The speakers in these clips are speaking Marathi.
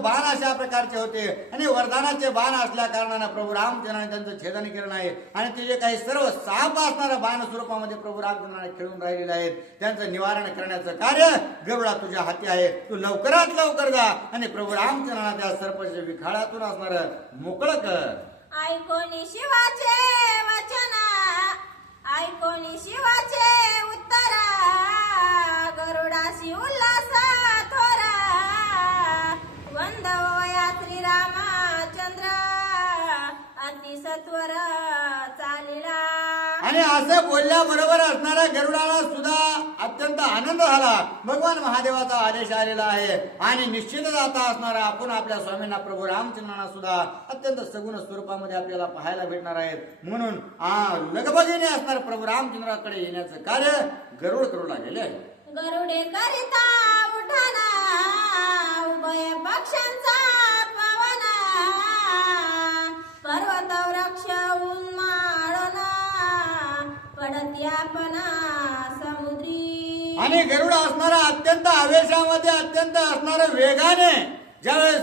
बाण अशा प्रकारचे होते आणि वरदानाचे बाण असल्या कारणाने प्रभू रामचंद्राने त्यांचं छेदन केलं नाही आणि ते जे काही सर्व साप असणाऱ्या बाण स्वरूपामध्ये प्रभू रामचंद्राने खेळून राहिलेले आहेत त्यांचं निवारण करण्याचं कार्य गरुडा तुझ्या हाती आहे. तू लवकरात लवकर जा आणि प्रभू रामचंद्राने त्या सर्पाच्या विखाळातून असणार मोकळं कर. ऐकोनी शिवाचे वचन, ऐकोनी शिवाचे उत्तर, गरुडासी उल्हास थोरा, वंदवया श्रीरामचंद्र, अतिसत्वर चालिला. आणि असं बोलल्याबरोबर असणाऱ्या गरुडाला सुद्धा अत्यंत आनंद झाला. भगवान महादेवाचा आदेश आलेला आहे आणि निश्चितच आता असणारा आपण आपल्या स्वामींना प्रभू रामचंद्रांना सुद्धा अत्यंत सगुण स्वरूपामध्ये आपल्याला पाहायला भेटणार आहेत. म्हणून लगबगीने असणार प्रभू रामचंद्राकडे येण्याचं कार्य गरुड करू लागलेले आहे. गरुडे करिता उठाना, उभय पक्षांचा पवना, पर्वत वृक्ष उन्माळना, पडती आपण समुद्री. आणि गरुड असणारा अत्यंत आवेशामध्ये अत्यंत असणारा वेगाने ज्यावेळेस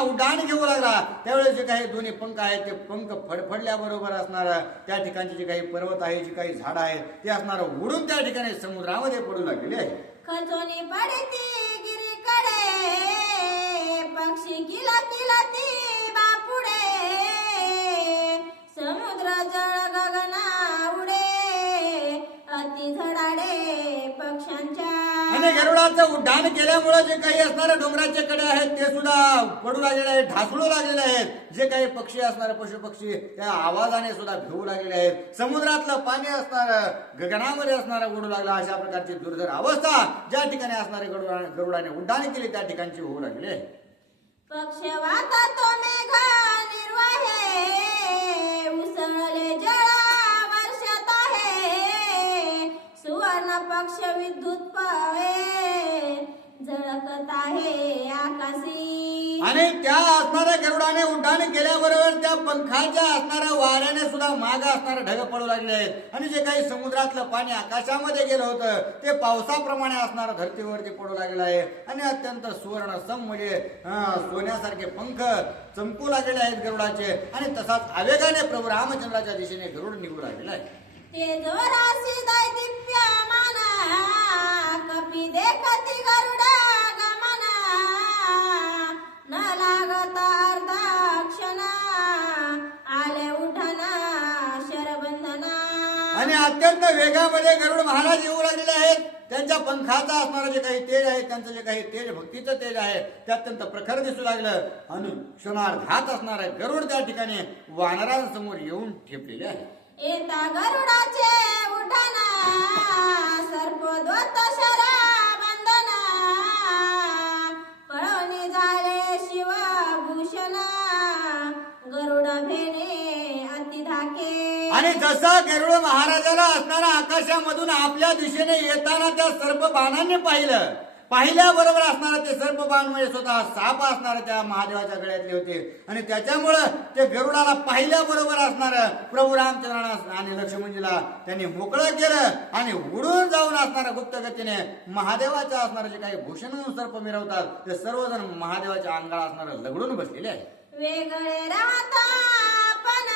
उड्डाण घेऊ लागला त्यावेळेस जे काही दोन्ही पंख आहेत ते पंख फडफडल्याबरोबर असणार त्या ठिकाणचे जे काही पर्वत आहे जे काही झाड आहेत ते असणार उडून त्या ठिकाणी समुद्रामध्ये पडू लागलेले आहे. खचोनी पडती गिरीकडे, पक्षी किलती बापुडे, समुद्र जळ गगना उडे, अति झडाडे पक्ष्यांच्या. आणि गरुडाचं उड्डाण केल्यामुळे जे काही असणारे डोंगराचे कडे आहेत ते सुद्धा पडू लागलेले आहेत, ढासळू लागलेले आहेत. जे काही पक्षी असणारे पशु पक्षी त्या आवाजाने सुद्धा भिवू लागलेले आहेत. समुद्रातलं पाणी असणार गगनामध्ये असणारा उडू लागला. अशा प्रकारची दुर्धर अवस्था ज्या ठिकाणी असणारे गरुडाने उड्डाण केली त्या ठिकाणची होऊ लागली आहे. पक्षवाता तो मेघ निर्वाहे, उसळले जळा वर्षात आहे, सुवर्ण पक्ष विद्युत पवे, झळकत आहे आकाशी. आणि त्या असणाऱ्या गरुडाने उड्डाण केल्याबरोबर त्या पंखाच्या असणाऱ्या वाऱ्याने सुद्धा माग असणारे ढग पडू लागले आहेत आणि जे काही समुद्रातलं पाणी आकाशामध्ये गेलं होतं ते पावसाप्रमाणे असणारं धर्तीवरती पडू लागलेलं आहे आणि अत्यंत सुवर्ण सम म्हणजे सोन्यासारखे पंख चमकू लागलेले आहेत गरुडाचे. आणि तसाच आवेगाने प्रभू रामचंद्राच्या दिशेने गरुड निघू लागलेला आहे. ते जोरासी दैदिप्यमान, कपी देखती गरुडा गमना, न लागत अर्धा क्षण, आले उठना शरबंधना. आणि अत्यंत वेगामध्ये गरुड महाराज येऊ लागलेले आहेत. त्यांच्या पंखाचा असणारं जे काही तेज आहे त्यांचं जे काही तेज भक्तीचं तेज आहे ते अत्यंत प्रखर दिसू लागलं आणि क्षणार्धात असणार गरुड त्या ठिकाणी वानरांसमोर येऊन ठेपलेले आहे. येता गरुडाचे उठाना, सर्पद्वत शराबंधना, पळवणे झाले शिवभूषण, गरुड भेने अति धाके. आणि जसा गरुड महाराजाला असणारा आकाशामधून आपल्या दिशेने येताना त्या सर्प बाणांनी पाहिल्याबरोबर असणारं ते सर्प बाण म्हणजे स्वतः साप असणार त्या महादेवाच्या गळ्यातले होते आणि त्याच्यामुळं ते गरुडाला पाहिल्याबरोबर असणार प्रभू रामचंद्रांना आणि लक्ष्मणजीला त्यांनी मोकळं केलं आणि उडून जाऊन असणाऱ्या गुप्तगतीने महादेवाच्या असणारे जे काही भूषण सर्प मिरवतात ते सर्वजण महादेवाच्या अंगाला असणार लगडून बसलेले आहे. वेगळे राहता पण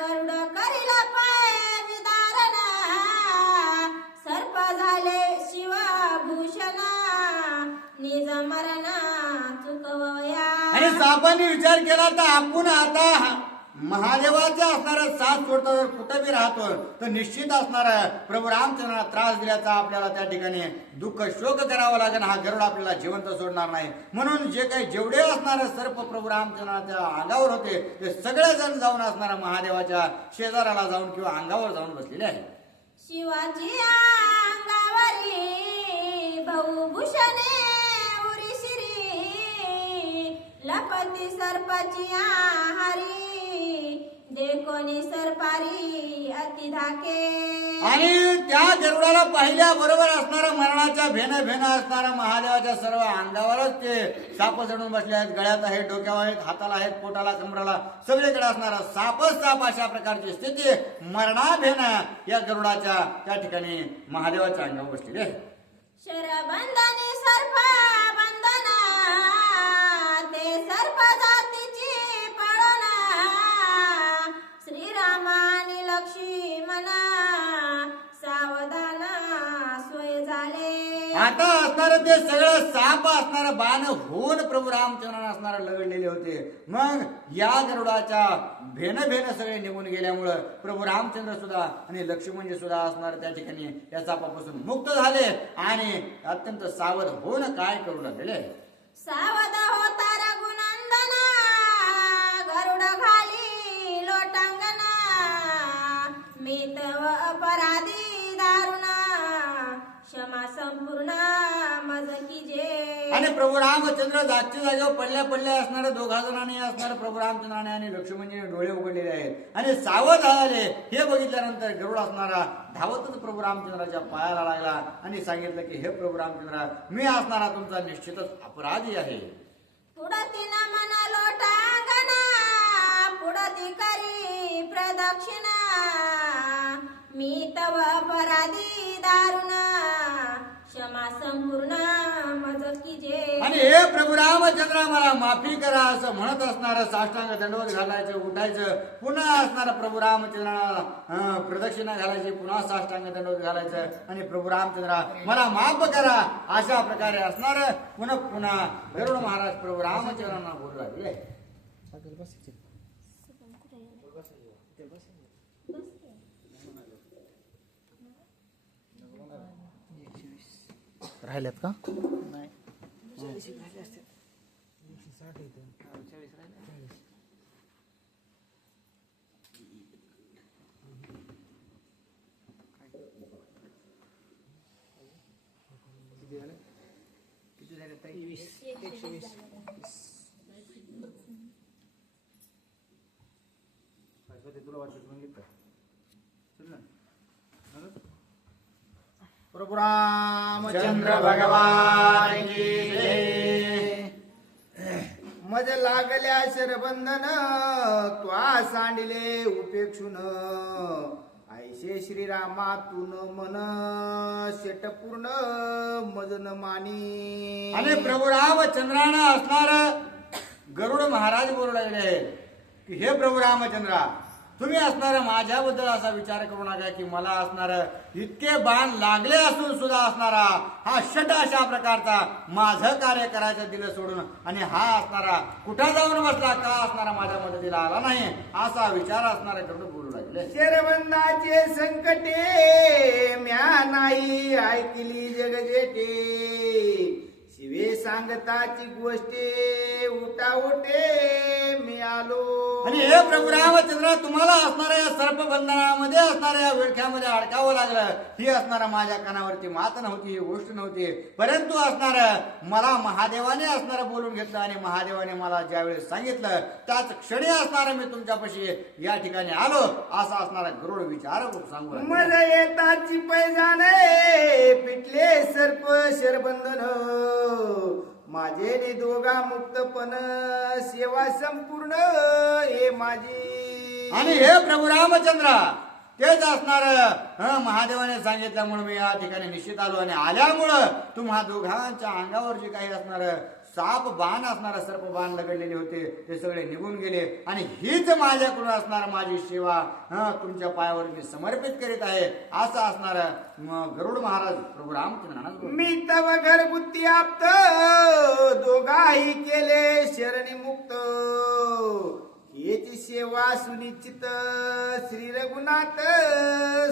गरुड करीला पाय विदारणा, सर्प झाले शिवभूषण, निज मरण चुकवया. आणि सापांनी विचार केला तर आपण आता महादेवाच्या असणारा साथ सोडता जर कुठं बी राहतो तर निश्चित असणारा प्रभू रामचंद्राला त्रास दिल्याचा आपल्याला त्या ठिकाणी दुःख शोक करावा लागेल. हा गरुड आपल्याला जिवंत सोडणार नाही. म्हणून जे काही जेवढे असणारे सर्प प्रभू रामचंद्राच्या अंगावर होते ते सगळेजण जाऊन असणाऱ्या महादेवाच्या शेजाराला जाऊन किंवा अंगावर जाऊन बसलेले आहे. शिवाजी अंगावरी भूभूषणे उरीशिरी, लपती सर्पाची आहारी, देखोनी सरपारी अति धाके. आणि त्या गरुडाला पाहिल्या बरोबर असणारा मरणाच्या भेन असणारा महादेवाच्या सर्व अंगावरच ते साप चढून बसले आहेत. गळ्यात आहेत, डोक्यावर आहेत, हाताला आहेत, पोटाला, कमराला सगळीकडे असणारा सापच साप अशा प्रकारची स्थिती मरणाभेन या गरुडाच्या त्या ठिकाणी महादेवाच्या अंगावर बसलेली आहे. शरबंधनी सर्प बंधना, असणार ते सगळं साप असणार बाण होऊन प्रभू रामचंद्रांना असणार लगडलेले होते. मग या गरुडाच्या भेन सगळे निघून गेल्यामुळं प्रभू रामचंद्र सुद्धा आणि लक्ष्मणजी सुद्धा असणार त्या ठिकाणी त्या सापापासून मुक्त झाले आणि अत्यंत सावध होऊन काय करू लागले. सावध होता रघुनंदना गरुड घाली लोटांगना मी तव अपराधी दारुणा क्षमा संपूर्ण मज कीजे. आणि प्रभू रामचंद्र जागच्या जागेवर पडल्या असणारे दोघा जणांनी असणारे प्रभू रामचंद्राने आणि लक्ष्मणजीने डोळे उघडलेले आहेत आणि सावध झाले. हे बघितल्यानंतर गरुड असणारा धावतच प्रभू रामचंद्राच्या पायाला लागला आणि सांगितलं की हे प्रभू रामचंद्रा, मी असणारा तुमचा निश्चितच अपराधी आहे. पुढती न मना लोटांगना पुढती करी प्रदक्षिणा मी तव अपराधी दारुणा क्षमा संपूर्ण मज कीजे. आणि हे प्रभू रामचंद्र मला माफी करा असं म्हणत असणार साष्टांग दंडवत घालायचं, उठायचं, पुन्हा असणार प्रभू रामचंद्राला प्रदक्षिणा घालायची, पुन्हा साष्टांग दंडवत घालायचं आणि प्रभू रामचंद्रा मला माफ करा अशा प्रकारे असणार पुन्हा गरुड महाराज प्रभू रामचंद्रांना बोलू लागले. राहिल्यात का? नाही तुला वाटत प्रभू रामचंद्र भगवान की जय. मज लागल्या शरबंधन त्वा सांडिले उपेक्षुन ऐशे श्रीरामा तुन मन शेट पूर्ण मजन मानी. आणि प्रभू रामचंद्रानं असणार गरुड महाराज बोलू लागले आहेत की हे प्रभू रामचंद्रा, तुम्ही असणार माझ्याबद्दल असा विचार करू नका की मला असणार इतके बाण लागले असून सुद्धा असणारा हा षट अशा प्रकारचा माझं कार्य करायचं दिलं सोडून आणि हा असणारा कुठं जाऊन बसला का असणारा माझ्या मदतीला आला नाही असा विचार असणारा गरुड बोलू लागले. शेरबंदाचे संकटे म्या नाही ऐकली जगजेटे शिवे सांगताची गोष्टी उठा उठे मी आलो. आणि हे प्रभू रामचंद्र, तुम्हाला असणाऱ्या या सर्पबंधनामध्ये असणाऱ्या या विळख्यामध्ये अडकावं लागलं. ही असणारा माझ्या कानावरती मात नव्हती, ही गोष्ट नव्हती, परंतु असणार मला महादेवाने असणार बोलून घेतलं आणि महादेवाने मला ज्यावेळेस सांगितलं त्याच क्षणी असणार मी तुमच्यापाशी या ठिकाणी आलो असा असणारा गरुड विचार सांगू लागला. मज येताची पैजाने पिटले सर्प शरबंधन माझे निदोगा मुक्तपण सेवा संपूर्ण हे माझी. आणि हे प्रभू रामचंद्र, तेच असणार महादेवाने सांगितल्यामुळे मी या ठिकाणी निश्चित आलो आणि आल्यामुळं तुम्हा दोघांच्या अंगावर जे काही असणार साप बाण असणार सर्प बाण लगडलेले होते ते सगळे निघून गेले आणि हीच माझ्याकडून असणार माझी सेवा तुमच्या पायावर मी समर्पित करीत आहे असं असणार गरुड महाराज प्रभू रामचंद्रांना. मी तव घरगुती आप्त दोघाही केले शरणी मुक्त याची सेवा सुनिश्चित श्री रघुनाथ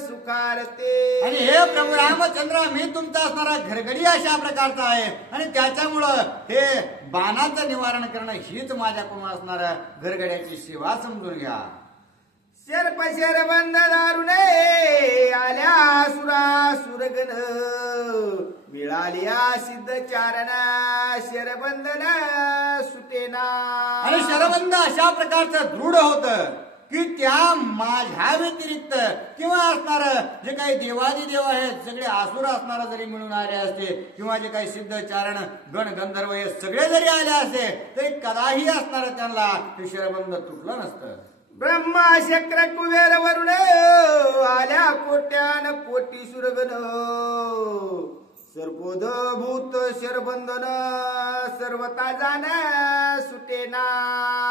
सुखारते. आणि हे प्रभू रामचंद्र, मी तुमचा असणारा घरगडी अशा प्रकारचा आहे आणि त्याच्यामुळं हे बाणाचं निवारण करणं हीच माझ्याकडून असणार घरगड्याची सेवा समजून घ्या. शर्प शरबंद दारुणे आल्या सुरा सुरगण मिळालिया सिद्ध चारणा शरबंधन सुटेना. आणि शरबंद अशा प्रकारचं दृढ होतं की त्या माझ्या व्यतिरिक्त किंवा असणार जे काही देवादी देव आहेत सगळे आसुर असणार जरी मिळून आले असते किंवा जे काही सिद्ध चारण गण गंधर्व हे सगळे जरी आले असते तरी कदाही असणार त्यांना हे शरबंद तुटलं नसतं. ब्रह्मा शक्र कुबेर वरुण आल्या कोट्यान कोटी सुरगण सर्पोदभूत शरबंधन सर्वता जाण सुटेना.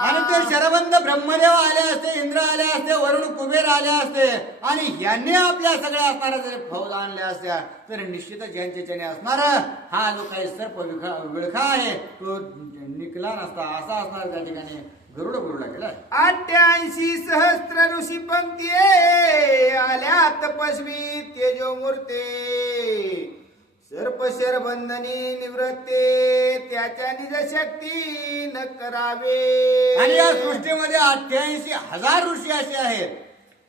आणि ते शरबंद ब्रह्मदेव आले असते, इंद्र आले असते, वरुण कुबेर आले असते आणि यांनी आपल्या सगळ्या असणाऱ्या जर फौज आणल्या असत्या तर निश्चितच यांच्याने असणार हा जो काही सर्प विळखा आहे तो निकला नसता. असा असणार त्या ठिकाणी गरुड गरुडा गेला. 88 सहस्त्र ऋषी पंक्ती आल्या तपस्वी तेजोमूर्ते. सर्प शरबंधनी निवृत्ते त्याच्या निज शक्ती न करावे. आणि या सृष्टीमध्ये 88,000 ऋषी असे आहेत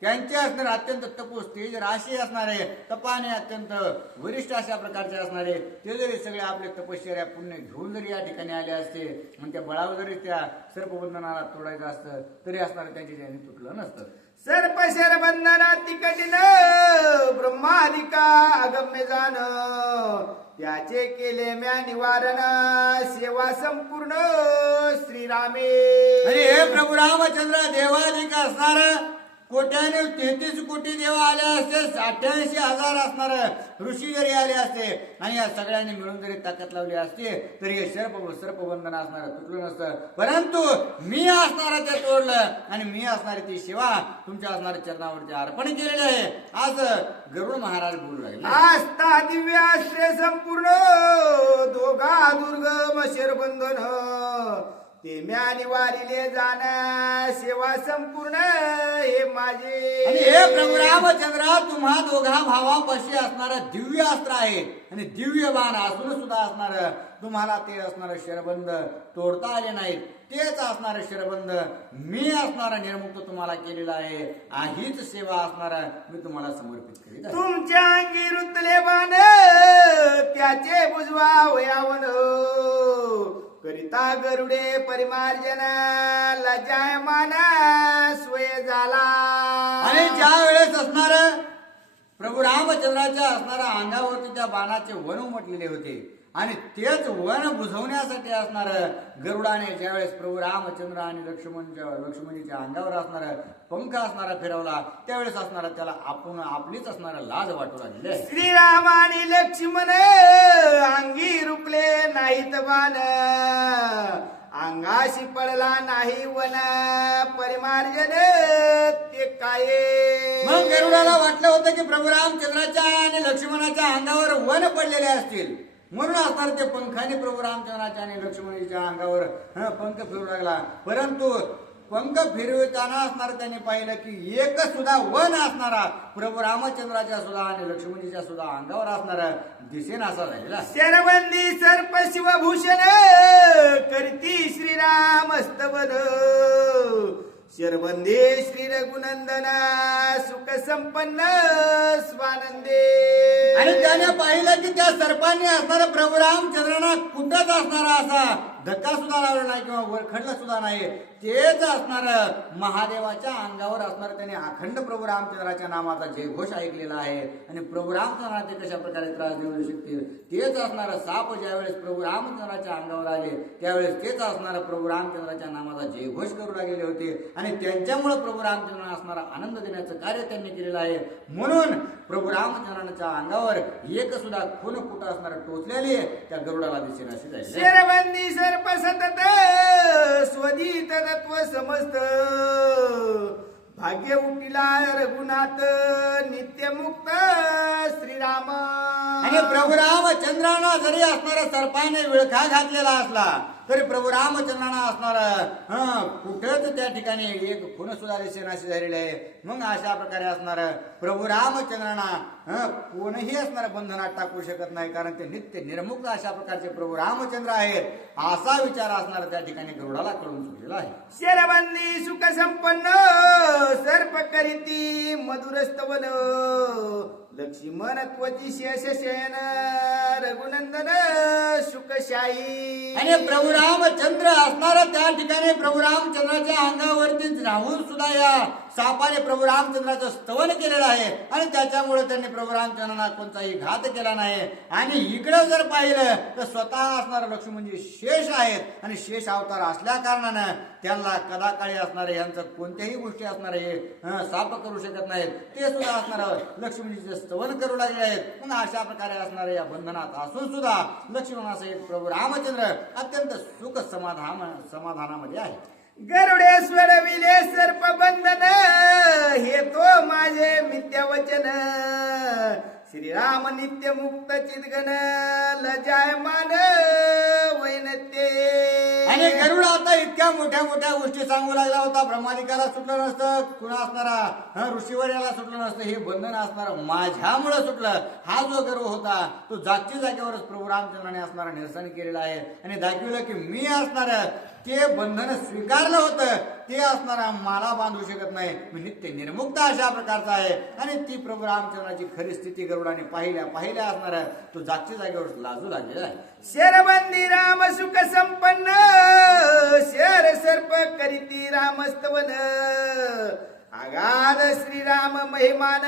त्यांचे असणारे अत्यंत तपोस तेज राशी असणारे तपाने अत्यंत वरिष्ठ अशा प्रकारचे असणारे ते जरी सगळे आपले तपश्चर्या पुण्य घेऊन जरी या ठिकाणी आले असते मग त्या बळावर जरी त्या सर्पबंधनाला तोडायचं असतं तरी असणारे त्यांची त्यांनी तुटलं नसतं. सर्प शरबंधना तिकटिन ब्रह्मादिका अगम्य जाण. त्याचे केले म्या निवारण सेवा संपूर्ण श्रीरामे. आणि हे प्रभू रामचंद्र देवाधिक असणार कोट्याने 33 कोटी देव आले असते, 88,000 असणार ऋषी जरी आले असते आणि या सगळ्यांनी मिळून जरी ताकद लावली असते तरी हे सर्पबंधन असणार तुटलं नसतं. परंतु मी असणार ते तोडलं आणि मी असणारी ती सेवा तुमच्या असणाऱ्या चरणावरती अर्पण केलेली आहे. आज गरुड महाराज बोलू लागले. आस्था दिव्याश्रय संपूर्ण दोघा दुर्गम शरबंधन. ते म्या निवारिले जाणा सेवा संपूर्ण हे माझे. आणि हे प्रभू रामचंद्र तुम्हा दोघा भावापाशी असणार दिव्य अस्त्र आहे आणि दिव्य बाण असून सुद्धा असणार तुम्हाला ते असणार शरबंध तोडता आले नाहीत. तेच असणार शरबंध मी असणारा निर्मुक्त तुम्हाला केलेला आहे. हीच सेवा असणार मी तुम्हाला समर्पित करीत आहे. तुमच्या अंगी रुतले बाण त्याचे बुजवा वयावन. करिता गरुडे परिमार्जना लजायमान स्वय झाला. आणि ज्या वेळेस असणार प्रभू रामचंद्राच्या असणाऱ्या अंगावरती त्या बाणाचे वन उमटलेले होते आणि तेच वन बुझवण्यासाठी असणार गरुडाने ज्यावेळेस प्रभू रामचंद्र आणि लक्ष्मणजीच्या अंगावर असणार पंख असणारा फिरवला त्यावेळेस असणारा त्याला आपण आपलीच असणारा लाज वाटू लागले. श्रीराम आणि लक्ष्मण अंगी रुपले नाहीत बाण. अंगाशी पडला नाही वन परिमार्जन ते काय. मग गरुडाला वाटलं होतं की प्रभू रामचंद्राच्या आणि लक्ष्मणाच्या अंगावर वन पडलेले असतील म्हणून असणार ते पंखाने प्रभू रामचंद्राच्या आणि लक्ष्मणजीच्या अंगावर पंख फिरू लागला. परंतु पंख फिरवताना असणार त्यांनी पाहिलं की एक सुद्धा वन असणारा प्रभू रामचंद्राच्या सुद्धा आणि लक्ष्मणजीच्या सुद्धा अंगावर असणारा दिसेन असा झालेला. शरबंदी सर्प शिवभूषण करती श्रीराम स्तवन. शरबंदी श्री रघुनंदन सुख संपन्न स्वानंदे. आणि त्याने पाहिलं की त्या सर्पांनी असणारा प्रभू रामचंद्रांना कुठंच असणारा असा धक्का सुद्धा लावला नाही किंवा वरखडला सुद्धा नाही. तेच असणार महादेवाच्या अंगावर असणार त्याने अखंड प्रभू रामचंद्राच्या नामाचा जयघोष ऐकलेला आहे. आणि प्रभू रामचंद्राला ते कशा प्रकारे त्रास देऊ शकतील. तेच असणार साप ज्यावेळेस प्रभू रामचंद्राच्या अंगावर आले त्यावेळेस तेच असणार प्रभू रामचंद्राच्या नामाचा जयघोष करू लागलेले होते आणि त्यांच्यामुळे प्रभू रामचंद्रांना असणारा आनंद देण्याचं कार्य त्यांनी केलेलं आहे. म्हणून प्रभू रामचंद्रांच्या अंगावर एक सुद्धा खून कुठं असणार टोचलेली त्या गरुडाला दिसेल अशी जाईल. शरबंदी सर्प सतत स्वधीत तत्व समस्त. भाग्य उठिला रघुनाथ नित्यमुक्त श्रीराम. आणि प्रभू रामचंद्रांना जरी असणारा सर्पाने विळखा घातलेला असला तरी प्रभू रामचंद्रांना असणार कुठेच त्या ठिकाणी एक खून सुद्धा दिसेनाशी झालेले आहे. मग अशा प्रकारे असणार प्रभू रामचंद्रांना कोणीही असणार बंधनात टाकू शकत नाही कारण ते नित्य निर्मुक्त अशा प्रकारचे प्रभू रामचंद्र आहेत असा विचार असणार त्या ठिकाणी गरुडाला कळून चुकलेला आहे. शरबंदी सुख संपन्न सर्प करीती मधुर स्तवन. लक्ष्मण त्वची शेष शयन रघुनंदन सुखशाही. आणि प्रभू रामचंद्र असणार त्या ठिकाणी प्रभू रामचंद्राच्या अंगावरती राहून सुद्धा या सापाने प्रभू रामचंद्राचं स्तवन केलेलं आहे आणि त्याच्यामुळे त्यांनी प्रभू रामचंद्रांना कोणताही घात केला नाही. आणि इकडे जर पाहिलं तर स्वतः असणारा लक्ष्मण म्हणजे शेष आहेत आणि शेष अवतार असल्या कारणानं त्यांना कदाकाळी असणारे यांचं कोणत्याही गोष्टी असणारे साप करू शकत नाहीत. ते सुद्धा असणार लक्ष्मणजीचे स्तवन करू लागले आहेत. मग अशा प्रकारे असणारे या बंधनात असून सुद्धा लक्ष्मणासहित प्रभू रामचंद्र अत्यंत सुख समाधानामध्ये आहे. गरुडेश्वर विले सर्प बंधन हे तो माझे मिथ्या वचन. श्रीराम नित्य मुक्त चितगण लजायमान वैनते. आणि गरुड आता इतक्या मोठ्या मोठ्या गोष्टी सांगू लागला होता. ब्रह्मादिकाला सुटलं नसतं, कुणा असणारा ऋषीवर याला सुटलं नसतं. हे बंधन असणार माझ्यामुळे सुटलं. हा जो गरुड होता तो जागच्या जागेवरच प्रभू रामचंद्राने असणारा निरसन केलेलं आहे आणि दाखविलं की मी असणार ते बंधन स्वीकारलं होतं ते असणारा मला बांधू शकत नाही. मी नित्य निर्मुक्त अशा प्रकारचा आहे. आणि ती प्रभू रामचंद्राची खरी स्थिती गरुडाने पाहिल्या असणार तो जागच्या जागेवर लाजू लागलेला आहे. शरबंदी राम सुख संपन्न शर सर्प करीती रामस्तवन. आगाध श्रीराम महिमान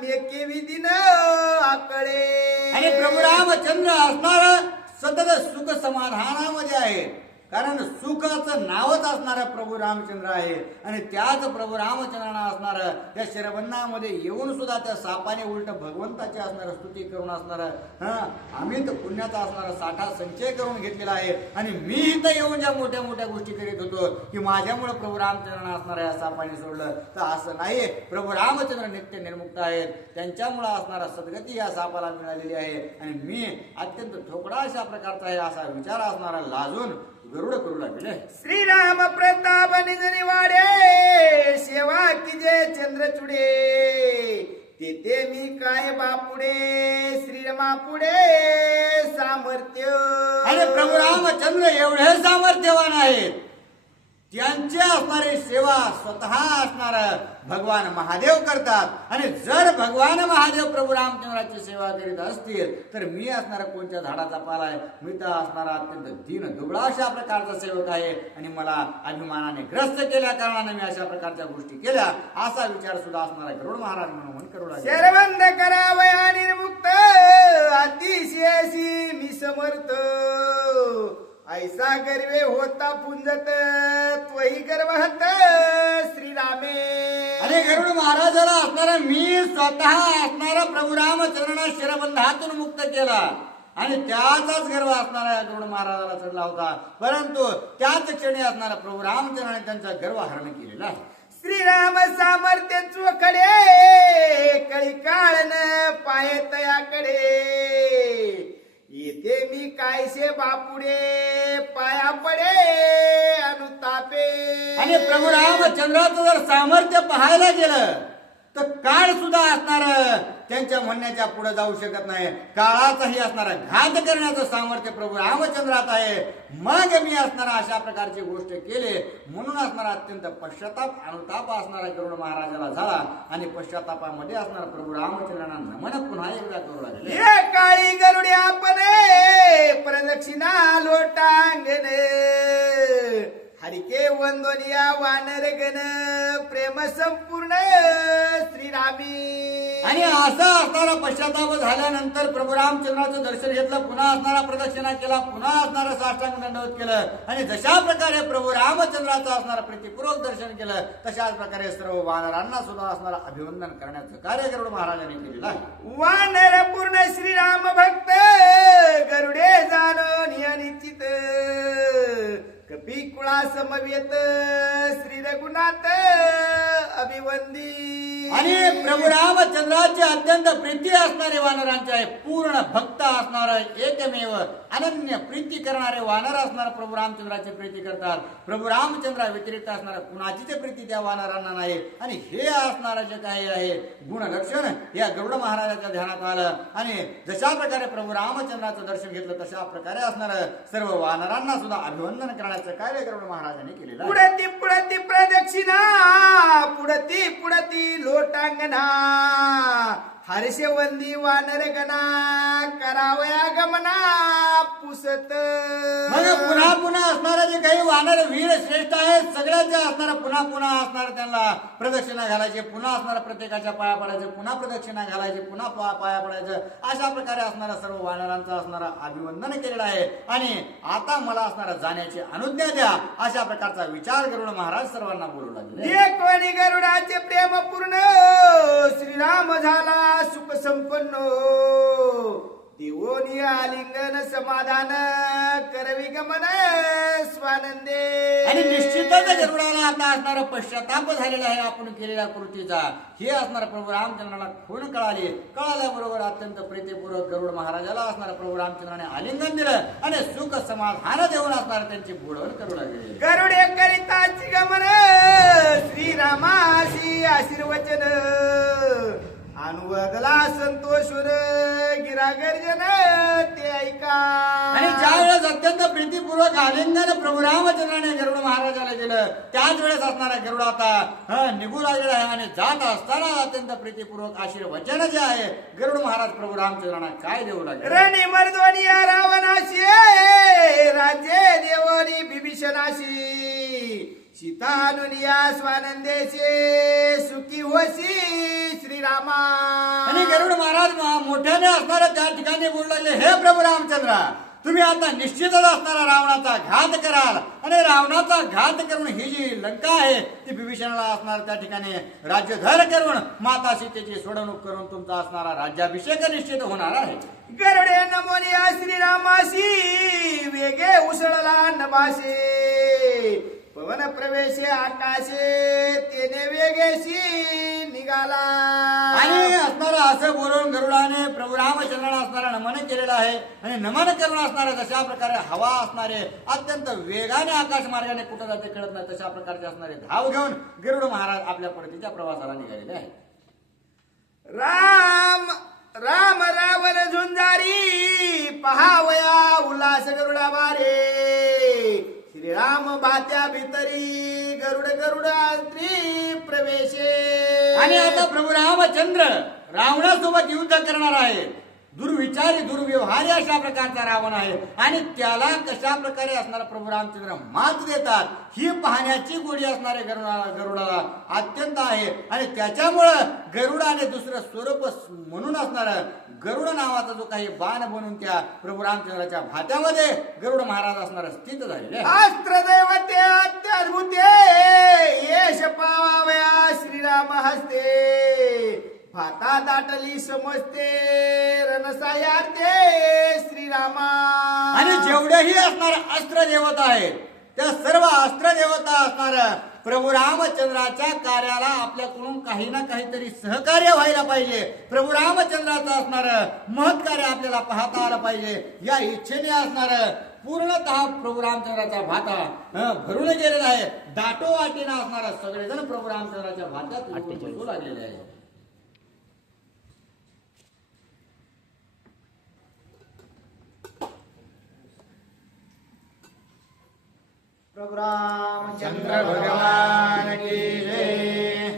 मेके विधीन आकळे. आणि प्रभू रामचंद्र असणार सतत सुख समाधानामध्ये आहे. कारण सुखाचं नावच असणारा प्रभू रामचंद्र आहे. आणि त्याच प्रभू रामचंद्रांना असणार त्या शरबंधामध्ये येऊन सुद्धा त्या सापाने उलट भगवंताची असणार स्तुती करून असणार अमित पुण्याचा असणारा साठा संचय करून घेतलेला आहे. आणि मी इथं येऊन ज्या मोठ्या मोठ्या गोष्टी करीत होतो की माझ्यामुळे प्रभू रामचंद्रांना असणाऱ्या या सापाने सोडलं तर असं नाही. प्रभू रामचंद्र नित्य निर्मुक्त आहेत. त्यांच्यामुळे असणारा सद्गती या सापाला मिळालेली आहे. आणि मी अत्यंत ठोकळा अशा प्रकारचा आहे असा विचार असणारा लाजून गरुड करू लागले. श्रीराम प्रताप निजनी वाडे सेवा की जय चंद्रचुडे. तेथे मी काय बापुडे श्रीरमा पुढे सामर्थ्य. आणि प्रभू रामचंद्र एवढे सामर्थ्यवान आहेत. त्यांची असणारी सेवा स्वतः असणार भगवान महादेव करतात. आणि जर भगवान महादेव प्रभू रामचंद्राची सेवा करीत असतील तर मी असणारा कोणत्या झाडाचा पाला आहे. मी तर असणारा अत्यंत दीन दुबळा अशा प्रकारचा सेवक आहे. आणि मला अभिमानाने ग्रस्त केल्या कारणाने मी अशा प्रकारच्या गोष्टी केल्या असा विचार सुद्धा असणारा गरुड महाराज म्हणून करू लागले. शरबंद करावया निर्मुक्त अतिशयसी मी समर्थ. ऐसा गर्वे होता पुंजत त्वही गर्वहत श्रीरामे. आणि गरुड महाराजाला असणारा मी स्वतः असणारा प्रभू रामचंद्रांना शिरबंधातून मुक्त केला. आणि त्याचाच गर्व असणारा गरुड महाराजाला चढला होता. परंतु त्याच क्षणी असणारा प्रभू रामचंद्राने त्यांचा गर्व हरण केलेला आहे. श्रीराम सामर्थ्य चोखडे कळी काळन पाय तयाकडे. येथे मी कायसे बापुडे पाया पडे अनुतापे. आणि प्रभू रामचंद्राचं जर सामर्थ्य पाहायला गेलं तर काळ सुद्धा असणार त्यांच्या म्हणण्याच्या पुढे जाऊ शकत नाही. काळाचाही असणारा घात करण्याचं सामर्थ्य प्रभू रामचंद्रात आहे. मग मी असणारा अशा प्रकारची गोष्ट केली म्हणून असणारा अत्यंत पश्चाताप अनुताप असणारा गरुड महाराजाला झाला. आणि पश्चातापामध्ये असणारा प्रभू रामचंद्रांना नमन पुन्हा एकदा करू लागले. हे काळी गरुडे आपणे प्रदक्षिणा लोटांगणे. हरिके वंदोनिया वानर गण प्रेम संपूर्ण श्रीरामी. आणि असा असणारा पश्चाताप झाल्यानंतर प्रभू रामचंद्राचं दर्शन घेतलं. पुन्हा असणारा प्रदक्षिणा केला. पुन्हा असणारा साष्टांग दंडवत केलं. आणि जशा प्रकारे प्रभू रामचंद्राचं असणारा प्रीतिपूर्वक दर्शन केलं तशाच प्रकारे सर्व वानरांना सुद्धा असणारा अभिवंदन करण्याचं कार्य गरुड महाराजांनी केलेलं आहे. वानर पूर्ण श्रीराम भक्त गरुडे जाणो नियनिचित. कपी कुळा समवेत श्री रघुनाथ अभिवंदी. आणि प्रभू रामचंद्राचे अत्यंत प्रीती असणारे वानरांचे आहे. पूर्ण भक्त असणार एकमेव अनन्य प्रीती करणारे वानर असणार प्रभू रामचंद्राची प्रीती करतात. प्रभू रामचंद्रा व्यतिरिक्त असणारा कुणाचीच प्रीती त्या वानरांना नाही. आणि हे असणारा जे काही आहे गुण लक्षण या गरुड महाराजाच्या ध्यानात आलं. आणि जशा प्रकारे प्रभू रामचंद्राचं दर्शन घेतलं तशा प्रकारे असणार सर्व वानरांना सुद्धा अभिवंदन करण्याचं कार्य गरुड महाराजांनी केलेलं आहे. पुढती पुढती प्रदक्षिणा पुढती पुढती लोटांगणा. हर्षवंदी वानर गणा करावया गमना पुसत. मग पुन्हा पुन्हा असणारे जे काही वानर वीर श्रेष्ठ आहेत, सगळ्यांच्या असणारा पुन्हा पुन्हा असणार त्यांना प्रदक्षिणा घालायचे, पुन्हा असणारा प्रत्येकाच्या पाया पडायचं, पुन्हा प्रदक्षिणा घालायचे, पुन्हा पाया पडायचं, अशा प्रकारे असणारा सर्व वानरांचा असणारा अभिवंदन केलेला आहे. आणि आता मला असणारा जाण्याची अनुज्ञा द्या, अशा प्रकारचा विचार करून महाराज सर्वांना बोलू लागले. कोणी गरुडाचे प्रेम पूर्ण श्रीराम झाला सुख संपन्न देवोनी आलिंगन समाधान करवी गमन स्वानंदे. आणि निश्चितच गरुडाला आता असणारा पश्चाताप झालेला आहे आपण केलेल्या कृतीचा. हे असणारा प्रभू रामचंद्राला खूण कळाल्याबरोबर अत्यंत प्रीतीपूर्वक गरुड महाराजाला असणारा प्रभू रामचंद्राने आलिंगन दिलं आणि सुख समाधान देऊन असणारा त्यांची बोलवण करू लागले. गरुडे करिताची गमन श्रीरामाशी आशीर्वचन अनुवगला संतोषुर गिरा गर्जन ते ऐका. आणि ज्या वेळेस अत्यंत प्रीतीपूर्वक आलिंगन प्रभू रामचंद्राने गरुड महाराजाला दिलं, त्याच वेळेस असणारा गरुड आता निघू लागलेला आहे. आणि जात असताना अत्यंत प्रीतीपूर्वक आशीर्वचन जे आहे गरुड महाराज प्रभू रामचंद्रांना काय देऊ लागले. रणी मर्दोनी रावणाशी राज्ये देवोनी बिभीषणाशी सीतानुनिया स्वानंदेशे सुखी होशी श्रीरामा. आणि गरुड महाराज मोठ्याने असणारा त्या ठिकाणी बोलू लागले, हे प्रभू रामचंद्रा, तुम्ही आता निश्चितच असणारा रावणाचा घात कराल. आणि रावणाचा घात करून ही जी लंका आहे ती बिभीषणाला असणार त्या ठिकाणी राज्यधर करून माता सीतेची सोडवणूक करून तुमचा असणारा राज्याभिषेक निश्चित होणार आहे. गरुडे नमोनिया श्रीरामाशी वेगे उसळला नभासे पवन प्रवेशे आकाशे तेने वेगेशी निघाला. आणि असणारा असं बोलून गरुडाने प्रभू रामचंद्राला असणारा नमन केलेला आहे. आणि नमन करून असणारा जशा प्रकारे हवा असणारे अत्यंत वेगाने आकाश मार्गाने कुठं जाते कळत नाही तशा प्रकारचे असणारे धाव घेऊन गरुड महाराज आपल्या परतीच्या प्रवासाला निघालेले आहे. राम राम रावण झुंजारी पहावया उल्हास गरुडा बारे श्रीराम बात्या भीतरी गरुड गरुडात्री प्रवेशे. आणि आता प्रभू रामचंद्र रावणासोबत युद्ध करणार आहे. दुर्विचारी दुर्व्यवहारी अशा प्रकारचा रावण आहे. आणि त्याला कशा प्रकारे असणारा प्रभू रामचंद्र मात देतात ही पाहण्याची गोडी असणारे गरुडाला अत्यंत आहे. आणि त्याच्यामुळं गरुडाने दुसरं स्वरूप म्हणून असणार गरुड नावाचा जो काही बाण बनून त्या प्रभू रामचंद्राच्या भात्यामध्ये गरुड महाराज असणार स्थित झालेले. अस्त्र दैवते अत्याद्भुते यश पावावया श्रीराम हस्ते भाता दाटली समजते रणसायार्थे श्रीरामा. आणि जेवढेही असणार अस्त्र देवता आहेत त्या सर्व अस्त्र देवता असणार प्रभू रामचंद्राच्या कार्याला आपल्याकडून काही ना काहीतरी सहकार्य व्हायला पाहिजे. प्रभू रामचंद्राचं असणार महत्कार्य आपल्याला पाहता आलं पाहिजे या इच्छेने असणार पूर्णतः प्रभू रामचंद्राचा भाता भरून गेलेला आहे. दाटो वाटेनं असणारा सगळेजण प्रभू रामचंद्राच्या भात्यात बसू लागलेले आहे. प्रभु रामचंद्र भगवान की जय.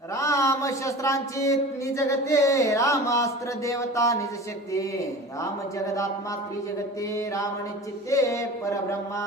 राम शस्त्रांची निजगते रामास्त्र देवता निज शक्ती राम जगदात्मा त्रिजगते राम निश्चिते परब्रह्मा.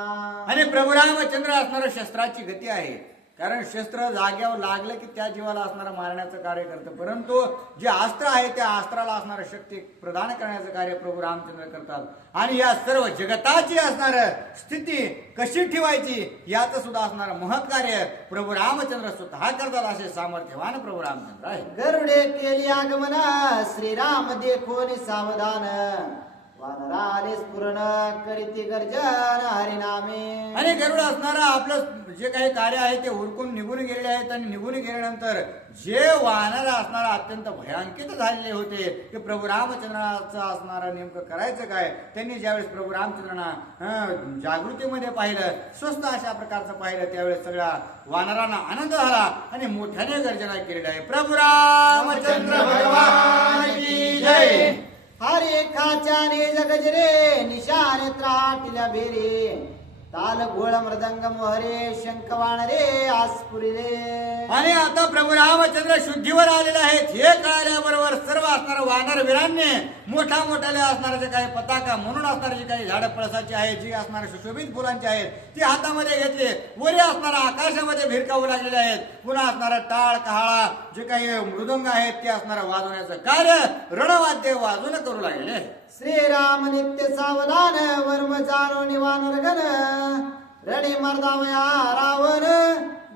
आणि प्रभू रामचंद्र असणारं शस्त्राची गती आहे. कारण शस्त्र जाग्यावर लागलं की त्या जीवाला असणारा मारण्याचं कार्य करतं. परंतु जे अस्त्र आहे त्या अस्त्राला असणारं शक्ती प्रदान करण्याचं कार्य प्रभू रामचंद्र करतात. आणि या सर्व जगताची असणार स्थिती कशी ठेवायची याचं सुद्धा असणारं महत्कार्य प्रभू रामचंद्र स्वतः करतात. असे सामर्थ्यवान प्रभू रामचंद्र आहे. गरुडे केली आगमन श्रीराम देखोनी सावधान वानराले स्फुरण करीती गर्जन हरिनामे. आणि गरुड असणारा आपलं जे काही कार्य आहे ते उरकून निघून गेलेले आहेत. आणि निघून गेल्यानंतर जे वानर असणारा अत्यंत भयांकित झालेले होते की प्रभू रामचंद्राचं असणारं नेमकं करायचं काय, त्यांनी ज्यावेळेस प्रभू रामचंद्रांना जागृतीमध्ये पाहिलं, स्वस्त अशा प्रकारचं पाहिलं, त्यावेळेस सगळ्या वानरांना आनंद झाला आणि मोठ्याने गर्जना केलेली आहे. प्रभू रामचंद्र भगवान की जय. हरे खाचाने जगजरे निशाने त्राटिल्या बेरे ताल घोळ मृदंग मोहरे शंखवाण रे आसपुरिले. आणि आता प्रभू रामचंद्र शुद्धीवर आलेले आहेत हे कळल्याबरोबर सर्व असणाऱ्या वानर वीरांनी मोठा मोठ्याल्या असणाऱ्या जे काही पताका म्हणून असणारे जे काही झाडं पळसाची आहेत, जी असणारे सुशोभित फुलांची आहेत ती हातामध्ये घेतली. वरी असणारा आकाशामध्ये भिरकावू लागलेले आहेत. पुन्हा असणारा टाळ कहाळा जे काही मृदंग आहेत ते असणारं वाजवण्याचं कार्य रणवाद्य वाजून करू लागलेले. श्रीराम नित्य सावधान वर्म जाणो निवानर गण रणे मर्दावया रावण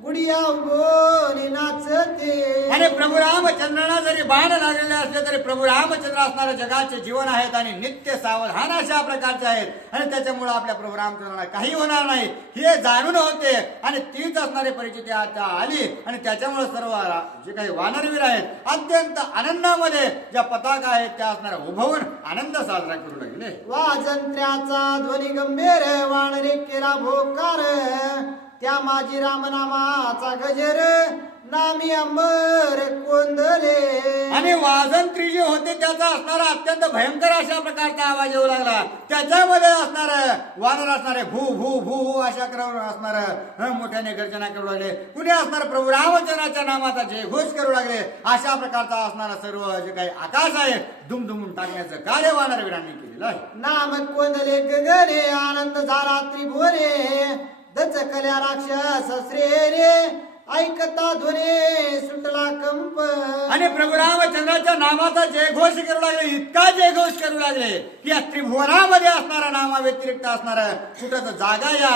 गुडिया उभोनी नाचते. आणि प्रभू रामचंद्रांना जरी बाण लागलेले असले तरी प्रभू रामचंद्र असणारे जगाचे जीवन आहेत आणि नित्य सावधान अशा प्रकारचे आहेत. आणि त्याच्यामुळे आपल्या प्रभू रामचंद्रांना काही होणार नाही हे जाणून होते. आणि तीच असणारी परिस्थिती आता आली आणि त्याच्यामुळे सर्व जे काही वानरवीर आहेत अत्यंत आनंदामध्ये ज्या पताका आहेत त्या असणाऱ्या उभवून आनंद साजरा करू लागले. वाजंत्र्याचा ध्वनी गंभीर वाणरे केला भोकार त्या माझी रामनामाचा गजर नामी अंबर कोंदले. आणि वाजंत्री जे होते त्याचा असणारा अत्यंत भयंकर अशा प्रकारचा आवाज येऊ लागला. त्याच्यामध्ये असणार वानर असणारे भू भू भू अशा करून असणार मोठ्याने गर्जना करू लागले. कुणी असणार प्रभू रामचंद्राच्या नामाचा जयघोष करू लागले. अशा प्रकारचा असणारा सर्व जे काही आकाश आहे दुमदुमून टाकण्याचं कार्य वानर वीरांनी केलेलं आहे. नाम कोंदले गगने आनंद झाला त्रिभुवने दचकल्या राक्षस श्रेरे ऐकता ध्वनी सुटला कंप. आणि प्रभू रामचंद्राच्या नामाचा जयघोष करू लागले. इतका जयघोष करू लागले की या त्रिभुवनामध्ये असणारा नामा व्यतिरिक्त असणारा कुठं जागा या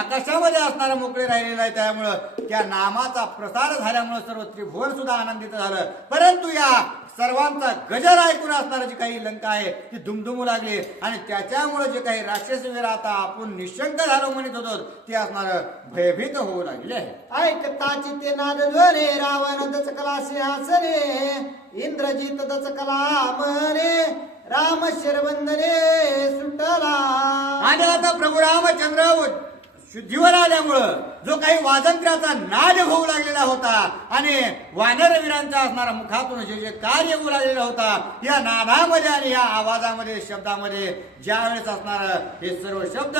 आकाशामध्ये असणारा मोकळे राहिलेला आहे. त्यामुळं त्या नामाचा प्रसार झाल्यामुळे सर्व त्रिभुवन सुद्धा आनंदित झालं. परंतु या सर्वांचा गजर ऐकून असणारी जी काही लंका आहे ती दुमदुमू लागली. आणि त्याच्यामुळे जे काही राक्षस वीर आता आपण निशंक झालो म्हणत होतो ते असणार भयभीत होऊ लागले. ऐकताची ते नाद ध्वनी रावण दचकला सिंहासने इंद्रजित दचकला मने राम शरवंदने सुटला. आणि आता प्रभू रामचंद्र शुद्धीवर आल्यामुळं जो काही वाजंत्र्याचा नाद होऊ लागलेला होता आणि वानरवीरांचा असणारा मुखातून जे जे कार्य होऊ लागलेला होता या नादामध्ये आणि या आवाजामध्ये शब्दामध्ये ज्यावेळेस असणार हे सर्व शब्द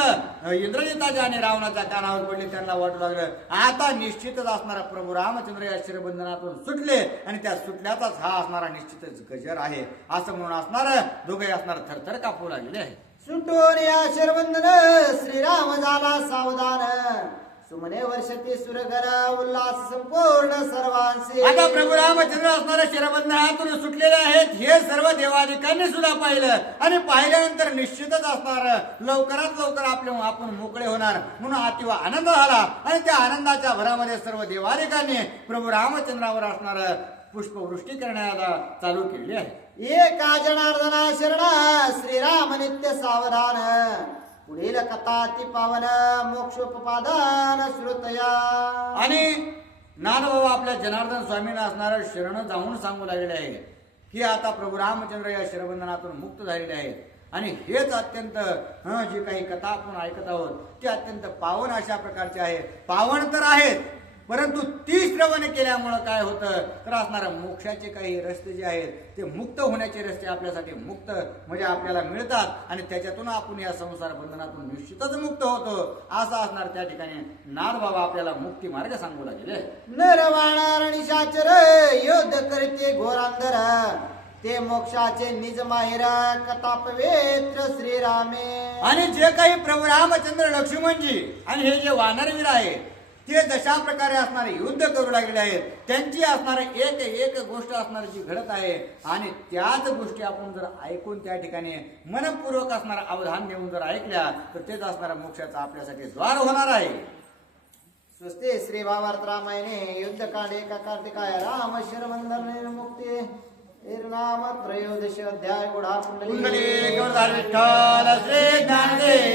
इंद्रजिताच्या आणि रावणाच्या कानावर पडले त्यांना वाटू लागलं आता निश्चितच असणारा प्रभू रामचंद्र या शिरबंधनातून सुटले. आणि त्या सुटल्याचाच हा असणारा निश्चितच गजर आहे असं म्हणून असणार दोघे असणार थरथर कापू लागले आहे. सुटून या शरवंदन श्रीराम झाला सावधान सुमने वर्षती सुरगर उल्हास संपूर्ण सर्वांचे. आता प्रभू रामचंद्र असणाऱ्या शिरबंधनातून सुटलेले आहेत हे सर्व देवाधिकांनी सुद्धा पाहिलं. आणि पाहिल्यानंतर निश्चितच असणार लवकरात लवकर आपण मोकळे होणार म्हणून अतिव आनंद झाला. आणि त्या आनंदाच्या भरामध्ये सर्व देवाधिकांनी प्रभू रामचंद्रावर असणार पुष्पवृष्टी करण्याला चालू केली आहे. एका जनार्दना शरणा श्रीराम नित्य सावधान पुढील कथा ती पावन मोक्षोपपादन श्रुतया. आणि नानबाबा आपल्या जनार्दन स्वामींना असणारं शरण जाऊन सांगू लागलेले आहे की आता प्रभू रामचंद्र या शिरबंधनातून मुक्त झालेले आहेत. आणि हेच अत्यंत जी काही कथा आपण ऐकत आहोत ती अत्यंत पावन अशा प्रकारचे आहे. पावन तर आहेत परंतु ती श्रवण केल्यामुळं काय होतं तर असणाऱ्या मोक्षाचे काही रस्ते जे आहेत ते मुक्त होण्याचे रस्ते आपल्यासाठी मुक्त म्हणजे आपल्याला मिळतात. आणि त्याच्यातून आपण या संसार बंधनातून निश्चितच मुक्त होतो असं असणार त्या ठिकाणी नाथ बाबा आपल्याला मुक्ती मार्ग सांगू लागले. नरवाणार निशाचर योद्ध करते घोरांधर ते मोक्षाचे निज माहेर कथा पवित्र श्रीरामे. आणि जे काही प्रभू रामचंद्र लक्ष्मणजी आणि हे जे वानरवीर आहेत ते जशा प्रकारे असणारे युद्ध करू लागले आहेत त्यांची असणारे एक एक गोष्ट असणारी जी घडत आहे आणि त्याच गोष्टी आपण जर ऐकून त्या ठिकाणी मनपूर्वक असणारा अवधान देऊन जर ऐकल्या तर तेच असणारा मोक्षाचा आपल्यासाठी द्वार होणार आहे. स्वस्ते श्री भावार्थ रामायणे युद्धकांड एका कार्तिकाय राम शरवंदन मुक्ती नाम त्रयोदश अध्याय गुढा कुंडली विठ्ठल श्री ज्ञानदेव.